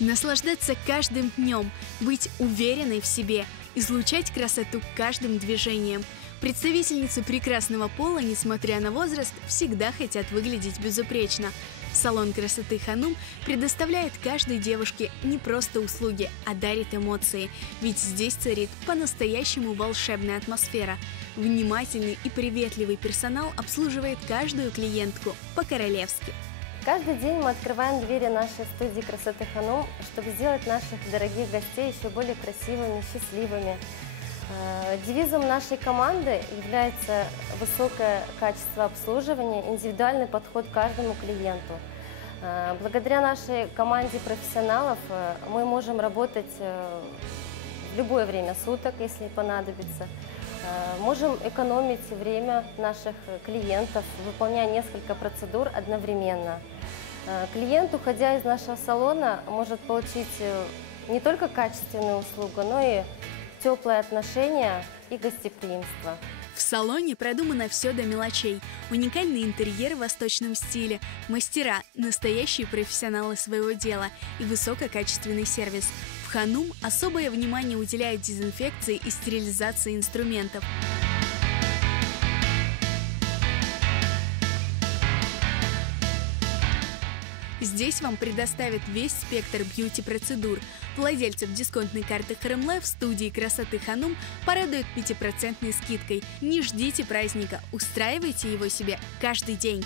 Наслаждаться каждым днем, быть уверенной в себе, излучать красоту каждым движением. Представительницы прекрасного пола, несмотря на возраст, всегда хотят выглядеть безупречно. Салон красоты «Ханум» предоставляет каждой девушке не просто услуги, а дарит эмоции. Ведь здесь царит по-настоящему волшебная атмосфера. Внимательный и приветливый персонал обслуживает каждую клиентку по-королевски. Каждый день мы открываем двери нашей студии красоты «Ханум», чтобы сделать наших дорогих гостей еще более красивыми, счастливыми. Девизом нашей команды является высокое качество обслуживания, индивидуальный подход к каждому клиенту. Благодаря нашей команде профессионалов мы можем работать в любое время суток, если понадобится. Можем экономить время наших клиентов, выполняя несколько процедур одновременно. Клиент, уходя из нашего салона, может получить не только качественную услугу, но и теплые отношения и гостеприимство. В салоне продумано все до мелочей. Уникальный интерьер в восточном стиле, мастера, настоящие профессионалы своего дела и высококачественный сервис. В «Ханум» особое внимание уделяют дезинфекции и стерилизации инструментов. Здесь вам предоставят весь спектр бьюти-процедур. Владельцев дисконтной карты ХРМЛ в студии красоты «Ханум» порадуют 5% скидкой. Не ждите праздника, устраивайте его себе каждый день.